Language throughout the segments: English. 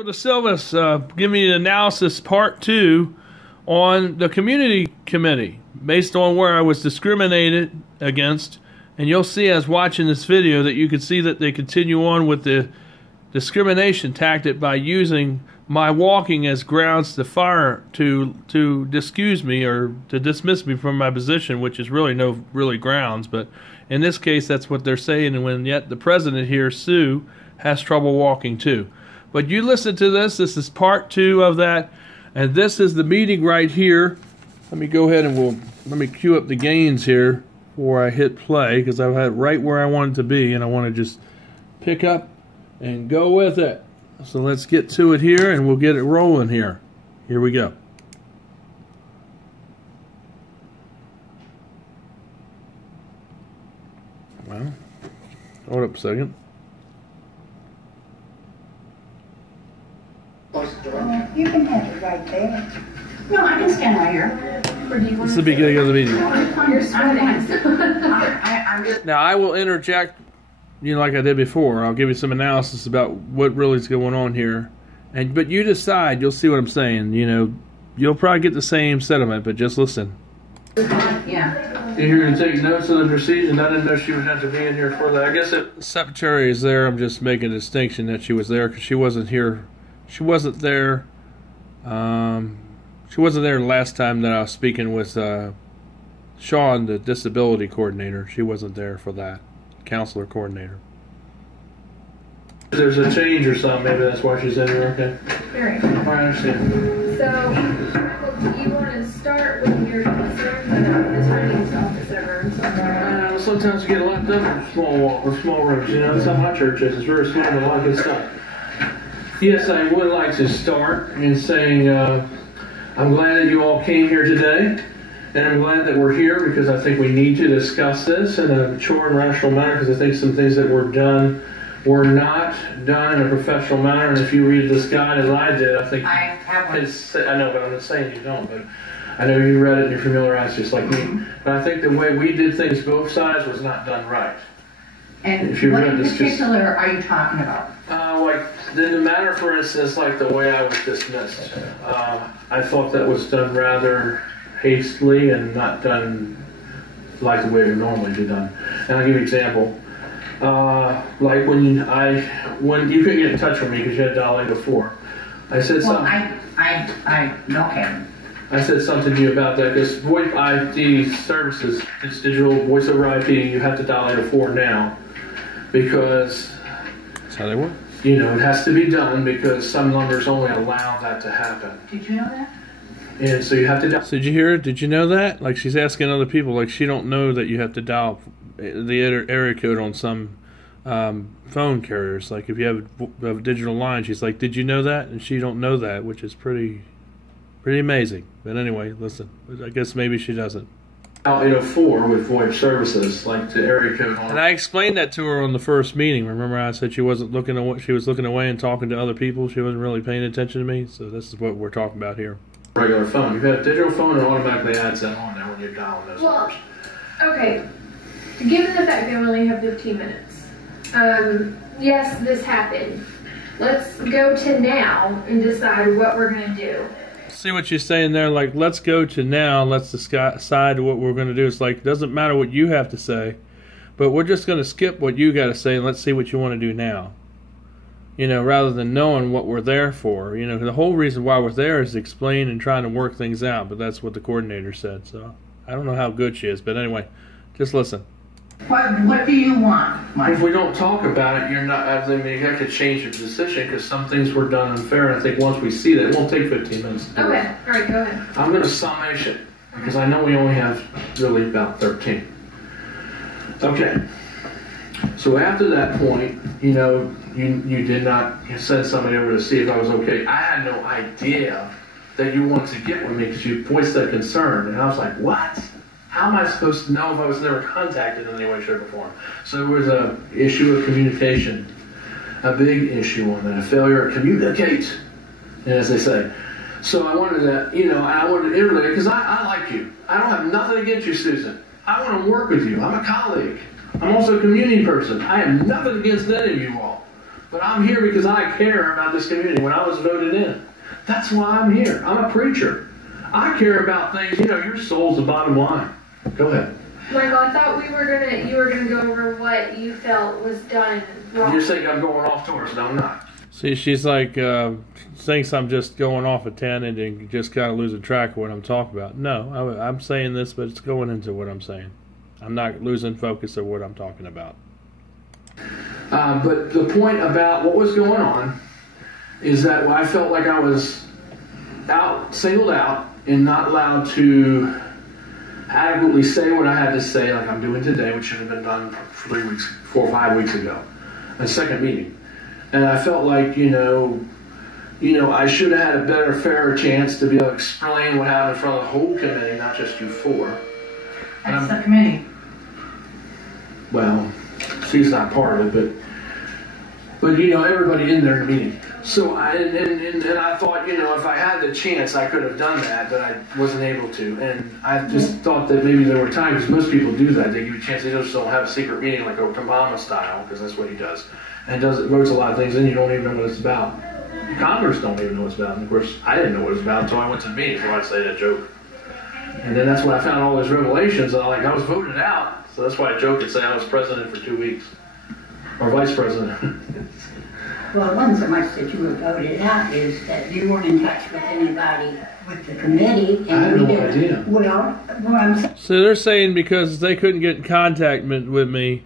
DeSilvis, give me an analysis part 2 on the community committee based on where I was discriminated against. And you'll see as watching this video that you can see that they continue on with the discrimination tactic by using my walking as grounds to fire to excuse me or to dismiss me from my position, which is really no grounds. But in this case, that's what they're saying. And when yet the president here, Sue, has trouble walking too. But you listen to this. This is part 2 of that. And this is the meeting right here. Let me go ahead and let me cue up the gains here before I hit play, because I've had it right where I want it to be, and I want to just pick up and go with it. So let's get to it here, and we'll get it rolling here. Here we go. Well, hold up a second. You can have it right there. No, I can stand right here. This is the beginning of the meeting. Now I will interject, like I did before. I'll give you some analysis about what really is going on here, but you decide. You'll see what I'm saying. You'll probably get the same sentiment, but just listen. Yeah. You're here to take notes of the proceedings. I didn't know she would have to be in here for that. I guess the secretary is there. I'm just making a distinction that she was there because she wasn't here. She wasn't there. She wasn't there last time that I was speaking with Sean, the disability coordinator. She wasn't there for that. Counselor coordinator. If there's a change or something, maybe that's why she's in here. Okay. Very. I understand. So, do you want to start with your concerns about the attorney's office over? Sometimes you get a lot done in small rooms. That's how my church is. It's very small, but a lot of good stuff. Yes, I would like to start in saying I'm glad that you all came here today, and I'm glad that we're here because I think we need to discuss this in a mature and rational manner, because I think some things that were done were not done in a professional manner. And if you read this guide as I did, I think I have one. I know, but I'm not saying you don't, but I know you read it and you're familiarized just like me. But I think the way we did things both sides was not done right. And if you what read in this, particular are you talking about? Like the matter, for instance, like the way I was dismissed. I thought that was done rather hastily and not done like the way it would normally be done. And I'll give you an example. Like when you couldn't get in touch with me because you had dialed before. I said something. Okay. I said something to you about that because VoIP ID services, it's digital voice over IP. You have to dial 804 now because that's how they work. It has to be done because some numbers only allow that to happen. Did you know that? And so you have to dial. So did you hear it? Did you know that? Like she's asking other people, like she don't know that you have to dial the area code on some phone carriers. Like if you have a digital line, she's like, did you know that? And she don't know that, which is pretty amazing. But anyway, listen, I guess maybe she doesn't. 804 with VoIP services, like the area code on. And I explained that to her on the first meeting. Remember I said she wasn't looking away, she was looking away and talking to other people. She wasn't really paying attention to me. So this is what we're talking about here. Regular phone. You've got a digital phone, and automatically adds that on there when you're dialing those numbers. Okay. Given the fact that we only have 15 minutes, yes, this happened. Let's go to now and decide what we're going to do. See what she's saying there, like, let's go to now, let's decide what we're going to do. It's like, it doesn't matter what you have to say, but we're just going to skip what you got to say and let's see what you want to do now. Rather than knowing what we're there for. The whole reason why we're there is to explain and trying to work things out, but that's what the coordinator said. So I don't know how good she is, but anyway, just listen. What do you want, Mike? If we don't talk about it, you have to change your decision because some things were done unfair. And I think once we see that, it won't take 15 minutes. Okay, all right, go ahead. I'm going to summation because I know we only have really about 13. Okay. So after that point, you did not send somebody over to see if I was okay. I had no idea that you wanted to get with me because you voiced that concern. And I was like, what? How am I supposed to know if I was never contacted in any way, shape, or form? So there was an issue of communication, a big issue on that, a failure to communicate, as they say. So I wanted to, I wanted to iterate because I like you. I don't have nothing against you, Susan. I want to work with you. I'm a colleague. I'm also a community person. I have nothing against any of you all. But I'm here because I care about this community when I was voted in. That's why I'm here. I'm a preacher. I care about things, your soul's the bottom line. Go ahead. Michael, I thought you were gonna go over what you felt was done wrong. You're saying I'm going off course. No, I'm not. See, she's like, thinks I'm just going off a tangent and just kind of losing track of what I'm talking about. No, I'm saying this, but it's going into what I'm saying. I'm not losing focus of what I'm talking about. But the point about what was going on is that I felt like I was singled out and not allowed to adequately say what I had to say, like I'm doing today, which should have been done 4 or 5 weeks ago, a second meeting. And I felt like, I should have had a better, fairer chance to be able to explain what happened in front of the whole committee, not just you four. That's the committee. Well, she's not part of it, but everybody in there in the meeting. So I thought, if I had the chance, I could have done that, but I wasn't able to. And I just thought that maybe there were times, because most people do that. They give you a chance. They just don't have a secret meeting like Obama style, because that's what he does. And votes a lot of things, and you don't even know what it's about. Congress don't even know what it's about. And of course, I didn't know what it was about until I went to the meeting, so I say that joke. And then that's when I found all those revelations. I was voted out, so that's why I joke and say I was president for 2 weeks, or vice president. Well, it wasn't so much that you were voted out, is that you weren't in touch with anybody with the committee. And I had no idea. Well, what I'm saying. So they're saying because they couldn't get in contact with me,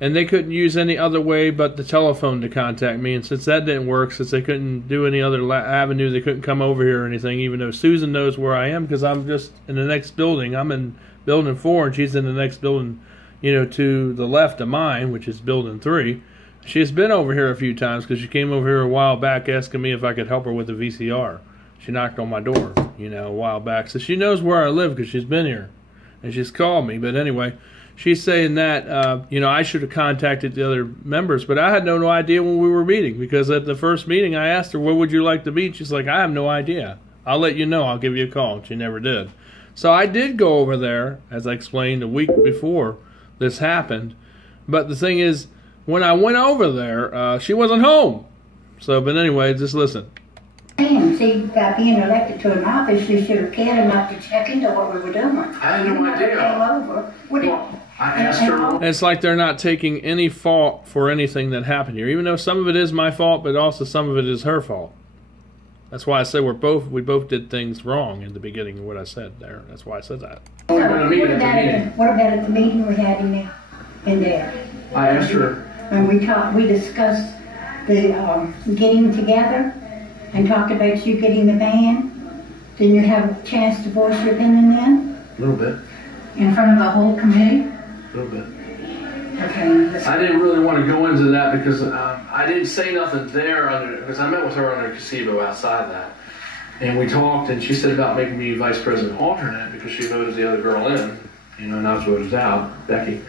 and they couldn't use any other way but the telephone to contact me, and since that didn't work, since they couldn't do any other avenue, they couldn't come over here or anything, even though Susan knows where I am, because I'm just in the next building. I'm in building 4, and she's in the next building, to the left of mine, which is building 3. She's been over here a few times because she came over here a while back asking me if I could help her with the VCR. She knocked on my door, a while back. So she knows where I live because she's been here. And she's called me. But anyway, she's saying that, I should have contacted the other members. But I had no idea when we were meeting, because at the first meeting I asked her, where would you like to meet? She's like, I have no idea. I'll let you know. I'll give you a call. And she never did. So I did go over there, as I explained a week before this happened. But the thing is, when I went over there, she wasn't home. So, but anyway, just listen. And see, by being elected to an office, you should have cared enough to check into what we were doing. I had no idea. Came over. Well, I asked her. It's like they're not taking any fault for anything that happened here, even though some of it is my fault, but also some of it is her fault. That's why I say we both did things wrong in the beginning of what I said there. That's why I said that. So, what about at the meeting we had in there? I asked her. And we discussed the getting together and talked about you getting the van. Didn't you have a chance to voice your opinion then? A little bit. In front of the whole committee? A little bit. Okay. I didn't really want to go into that because I didn't say nothing there because I met with her under a gazebo outside that. And we talked, and she said about making me vice president alternate because she voted the other girl in, and I was voted out, Becky.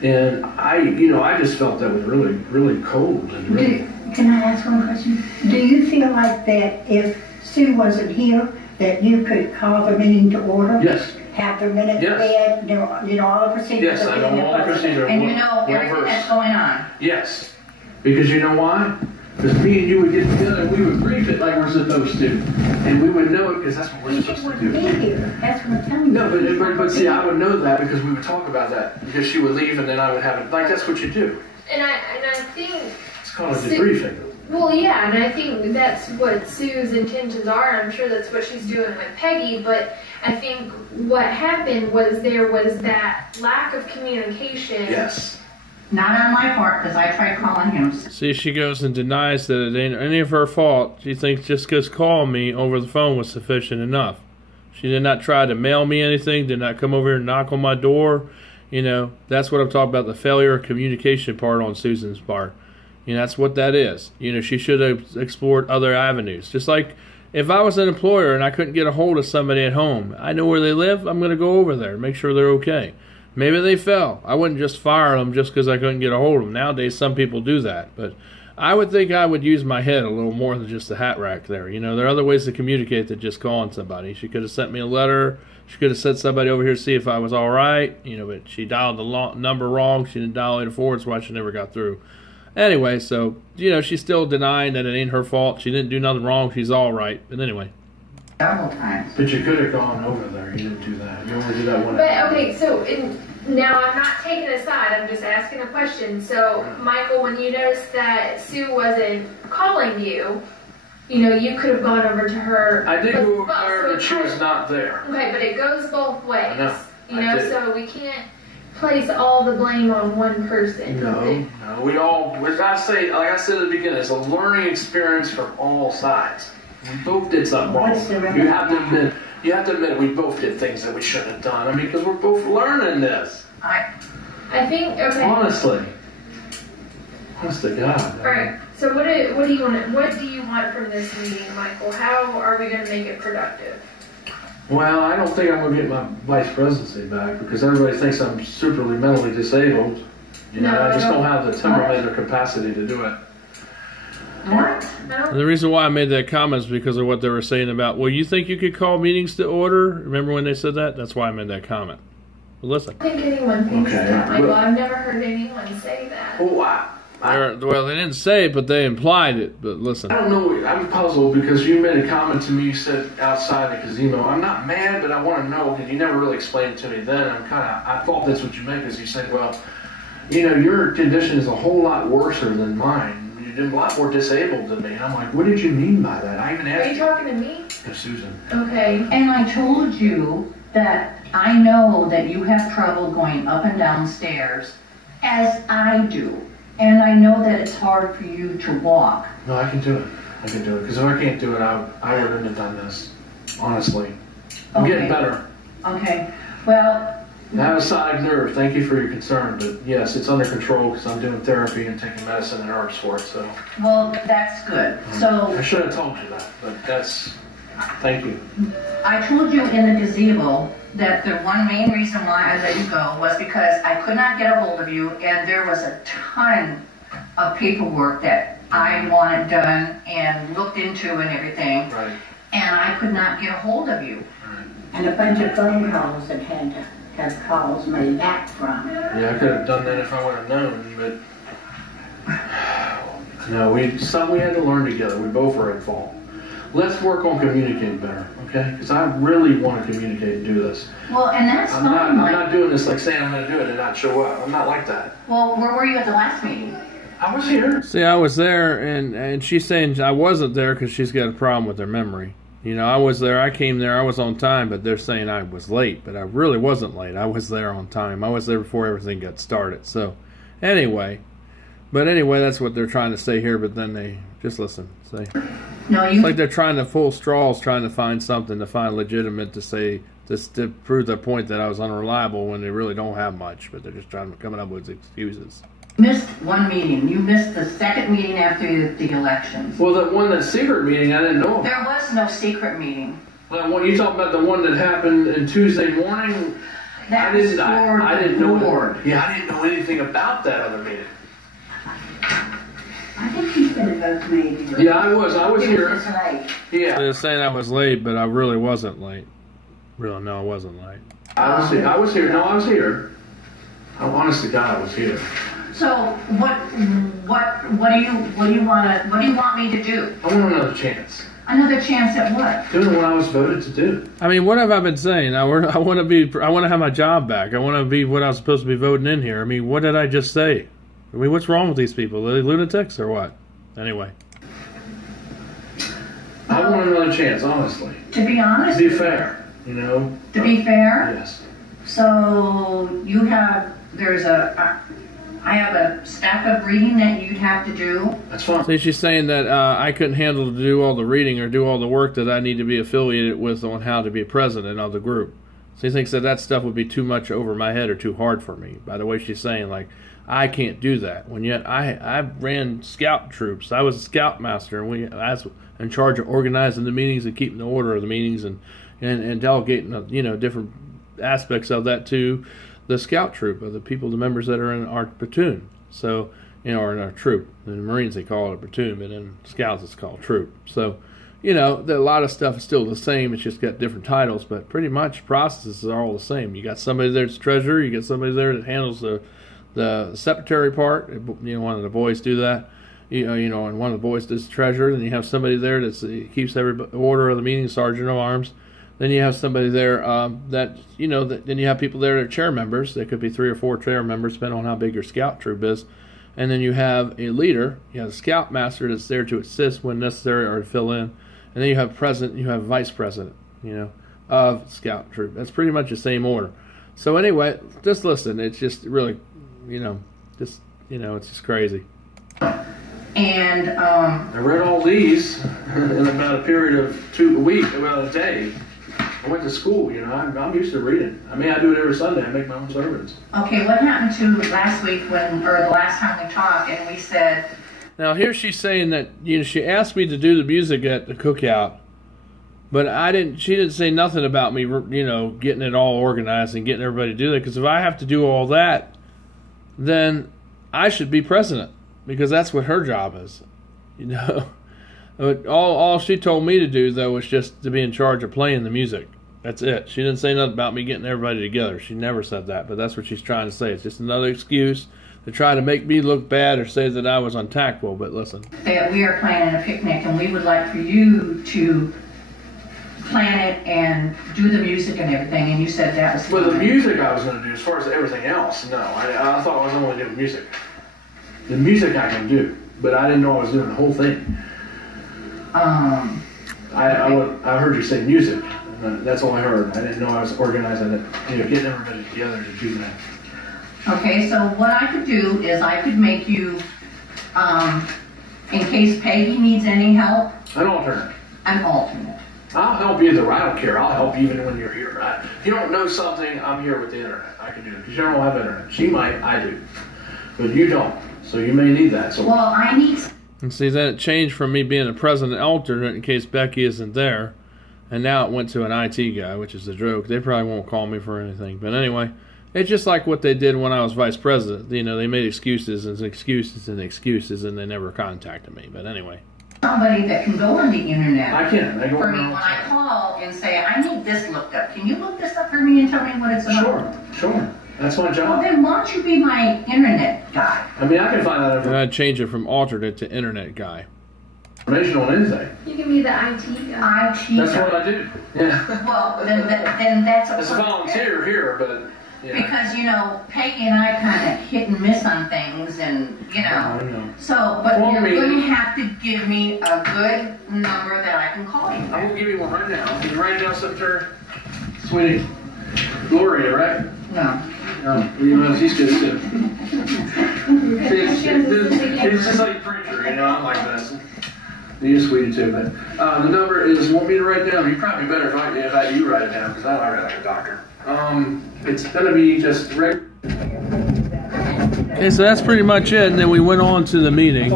And I just felt that was really, really cold. And really. Can I ask one question? Do you feel like that if Sue wasn't here, that you could call the meeting to order? Yes. Have the minutes read, all the procedures? Yes, I know all the procedures. And you know everything that's going on? Yes. Because you know why? Because me and you would get together and we would brief it like we're supposed to. And we would know it because that's what we're supposed to do. She wouldn't be here. That's what I'm telling you. No, but see, I would know that because we would talk about that. Because she would leave and then I would have it. Like, that's what you do. And I think... It's called a debriefing. Well, yeah, and I think that's what Sue's intentions are. I'm sure that's what she's doing with Peggy, but I think what happened was there was that lack of communication. Yes. Not on my part, because I tried calling him. See, she goes and denies that it ain't any of her fault. She thinks just because calling me over the phone was sufficient enough. She did not try to mail me anything, did not come over here and knock on my door. That's what I'm talking about, the failure of communication part on Susan's part. That's what that is. She should have explored other avenues. Just like if I was an employer and I couldn't get a hold of somebody at home, I know where they live, I'm going to go over there, make sure they're okay. Maybe they fell. I wouldn't just fire them just because I couldn't get a hold of them. Nowadays, some people do that. But I would think I would use my head a little more than just a hat rack there. There are other ways to communicate than just calling somebody. She could have sent me a letter. She could have sent somebody over here to see if I was all right. But she dialed the number wrong. She didn't dial 804. That's why she never got through. Anyway, so, you know, she's still denying that it ain't her fault. She didn't do nothing wrong. She's all right. But anyway. Several times. But you could have gone over there. You didn't do that. You only did that one. But okay, so now I'm not taking a side. I'm just asking a question. So, Michael, when you noticed that Sue wasn't calling you, you know, you could have gone over to her. I did go over there, so but she was not there. Okay, but it goes both ways. I know. You know, so we can't place all the blame on one person. No. We all, like I said at the beginning, it's a learning experience from all sides. We both did something wrong. You have to admit we both did things that we shouldn't have done. I mean, because we're both learning this. I think, okay. Honestly. Honest to God. All right. So what do you want from this meeting, Michael? How are we going to make it productive? Well, I don't think I'm going to get my vice presidency back because everybody thinks I'm superly mentally disabled. You know, I just don't have the temperament or capacity to do it. What? The reason why I made that comment is because of what they were saying about, well, you think you could call meetings to order? Remember when they said that? That's why I made that comment. But listen. I don't think anyone thinks that, Michael. I've never heard anyone say that. Oh, well, they didn't say it, but they implied it. But listen. I don't know. I'm puzzled because you made a comment to me. You said outside the casino. I'm not mad, but I want to know because you never really explained it to me then. I thought that's what you meant because you said, well, you know, your condition is a whole lot worse than mine. You're a lot more disabled than me. And I'm like, what did you mean by that? I even asked Are you talking to me? Yeah, Susan. Okay. And I told you that I know that you have trouble going up and down stairs, as I do. And I know that it's hard for you to walk. No, I can do it. I can do it. Because if I can't do it, I wouldn't have done this. Honestly. I'm getting better. Okay. Well, I have a sciatic nerve. Thank you for your concern. But yes, it's under control because I'm doing therapy and taking medicine and herbs for it. So. well, that's good. So I should have told you that. But that's. Thank you. I told you in the gazebo that the one main reason why I let you go was because I could not get a hold of you, and there was a ton of paperwork that I wanted done and looked into and everything. Right. And I could not get a hold of you. Right. And a bunch of phone calls that had to have calls made back from. Yeah, I could have done that if I would have known, but no, we had to learn together. We both were at fault. Let's work on communicating better, okay? Because I really want to communicate and do this. Well, and that's fine. I'm not doing this like saying I'm going to do it and not show up. I'm not like that. Well, where were you at the last meeting? I was here. See, I was there, and she's saying I wasn't there because she's got a problem with her memory. You know, I was there, I came there, I was on time, but they're saying I was late. But I really wasn't late. I was there on time. I was there before everything got started. So, anyway. That's what they're trying to say here, but then they just listen. Say. No, It's like they're trying to pull straws, trying to find something to find legitimate to say, to prove their point that I was unreliable when they really don't have much, but they're just trying to come up with excuses. Missed one meeting. You missed the second meeting after the elections. Well, that secret meeting, I didn't know about. There was no secret meeting. Well, you talking about the one that happened on Tuesday morning? That was for I didn't the know. board. Yeah, I didn't know anything about that other meeting. I think he's been a vote maybe. Yeah, I was here. It's late. Yeah. They're saying I was late, but I really wasn't late. Really, no, I wasn't late. I was here. No, I was here. I'm honest to God, I was here. So what do you want me to do? I want another chance. Another chance at what? Doing what I was voted to do. I mean, what have I been saying? I want to have my job back. I want to be what I was supposed to be voting in here. I mean, what did I just say? I mean, what's wrong with these people? Are they lunatics or what? Anyway. I want another chance, honestly. To be honest. To be fair, you know. To be fair. Yes. So I have a stack of reading that you'd have to do. That's fine. See, she's saying that I couldn't handle to do all the reading or do all the work that I need to be affiliated with on how to be president of the group. So he thinks that stuff would be too much over my head or too hard for me. By the way, she's saying, like, I can't do that. When yet I ran scout troops. I was a scoutmaster, and I was in charge of organizing the meetings and keeping the order of the meetings and delegating, different aspects of that to the scout troop, of the people, the members that are in our platoon. So, or in our troop. In the Marines, they call it a platoon, but in scouts, it's called troop. So, a lot of stuff is still the same. It's just got different titles, but pretty much processes are all the same. You got somebody there that's treasurer. You got somebody there that handles the the secretary part. One of the boys do that. And one of the boys does treasurer. Then you have somebody there that keeps every order of the meeting, sergeant of arms. Then you have somebody there then you have people there that are chair members. There could be 3 or 4 chair members, depending on how big your scout troop is. And then you have a leader. You have a scout master that's there to assist when necessary or to fill in. And then you have president. You have vice president. Of scout troop. That's pretty much the same order. So anyway, just listen. It's just really, it's just crazy. And I read all these in about a period of about a day. I went to school. I'm used to reading. I do it every Sunday. I make my own sermons. Okay, what happened to last week or the last time we talked, and we said. Now here she's saying that she asked me to do the music at the cookout, but she didn't say nothing about me getting it all organized and getting everybody to do that. Because if I have to do all that, then I should be president, because that's what her job is. But all she told me to do, though, was just to be in charge of playing the music. That's it. She didn't say nothing about me getting everybody together. She never said that, but that's what she's trying to say. It's just another excuse to try to make me look bad or say that I was untactful. But listen. That we are planning a picnic, and we would like for you to plan it and do the music and everything, and you said that was... Well, the music I was going to do, as far as everything else, no. I thought I was only doing music. The music I can do, but I didn't know I was doing the whole thing. I heard you say music. That's all I heard. I didn't know I was organizing it, getting everybody together to do that. Okay, so what I could do is I could make you, in case Peggy needs any help. An alternate. An alternate. I'll help you either. I don't care. I'll help you even when you're here. If you don't know something, I'm here with the internet. I can do it. Because you don't have internet. She might. I do. But you don't. So you may need that. So. Well, I need... And see, then it changed from me being a president alternate in case Becky isn't there. And now it went to an IT guy, which is a joke. They probably won't call me for anything. But anyway, it's just like what they did when I was vice president. They made excuses and excuses and excuses, and they never contacted me. But anyway. Somebody that can go on the internet. I can. For me, when I call and say, I need this looked up. Can you look this up for me and tell me what it's about? Sure. That's my job. Well, then why don't you be my internet guy? I can find out and I'd change it from alternate to internet guy. Information on anything. You can be the IT guy. That's what I do. Yeah. Well, then that's a volunteer here, but... Yeah. Because, Peggy and I kind of hit and miss on things, and, I know. So, but you're going to have to give me a good number that I can call you. I will give you one right now. Can you write it down, Secretary? Sweetie. Gloria, right? No. She's good, too. It's just like preacher, I'm like this. You're sweetie, too, but the number is, want me to write down? You're probably better if you write it down, because I write like a doctor. It's going to be just regular. Okay, so that's pretty much it, and then we went on to the meeting.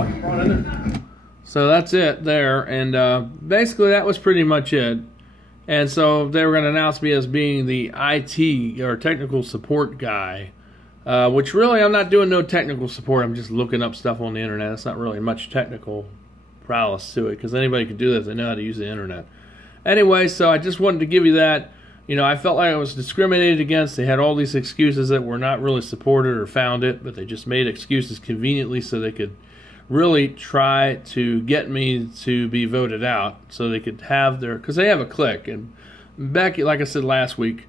So that's it there, and basically that was pretty much it. And so they were going to announce me as being the IT, or technical support guy, which really I'm not doing no technical support. I'm just looking up stuff on the internet. It's not really much technical prowess to it, because anybody can do that if they know how to use the internet. Anyway, so I just wanted to give you that. I felt like I was discriminated against. They had all these excuses that were not really supported or founded, but they just made excuses conveniently so they could really try to get me to be voted out, so they could have because they have a clique. And Becky, like I said last week,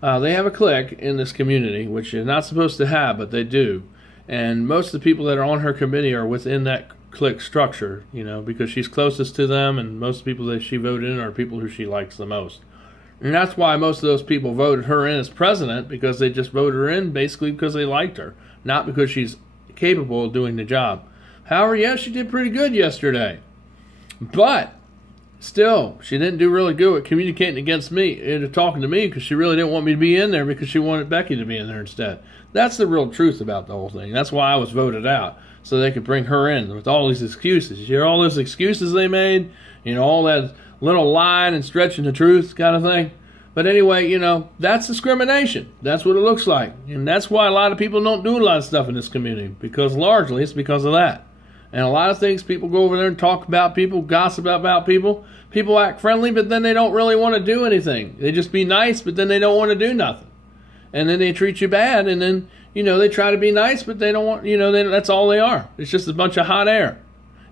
they have a clique in this community, which you're not supposed to have, but they do. And most of the people that are on her committee are within that clique structure, because she's closest to them, and most of the people that she voted in are people who she likes the most. And that's why most of those people voted her in as president, because they just voted her in basically because they liked her, not because she's capable of doing the job. However, yeah, she did pretty good yesterday. But still, she didn't do really good at communicating against me and talking to me, because she really didn't want me to be in there, because she wanted Becky to be in there instead. That's the real truth about the whole thing. That's why I was voted out, so they could bring her in with all these excuses. You hear all those excuses they made? All that little lying and stretching the truth kind of thing. But anyway, that's discrimination. That's what it looks like. And that's why a lot of people don't do a lot of stuff in this community, because largely it's because of that. And a lot of things, people go over there and talk about people, gossip about people. People act friendly, but then they don't really want to do anything. They just be nice, but then they don't want to do nothing. And then they treat you bad, and then you know, they try to be nice, but they don't want, you know, that's all they are. It's just a bunch of hot air.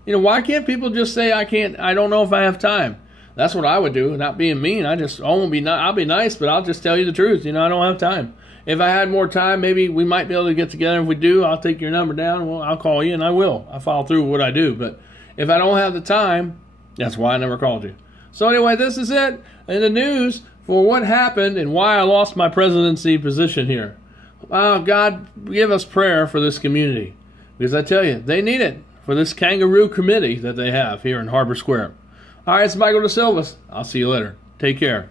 You know, why can't people just say, I don't know if I have time? That's what I would do, not being mean. I'll be nice, but I'll just tell you the truth. You know, I don't have time. If I had more time, maybe we might be able to get together. If we do, I'll take your number down. Well, I'll call you, and I will. I'll follow through with what I do. But if I don't have the time, that's why I never called you. So anyway, this is it in the news for what happened and why I lost my presidency position here. God, give us prayer for this community. Because I tell you, they need it for this kangaroo committee that they have here in Harbor Square. All right, it's Michael DeSilvis. I'll see you later. Take care.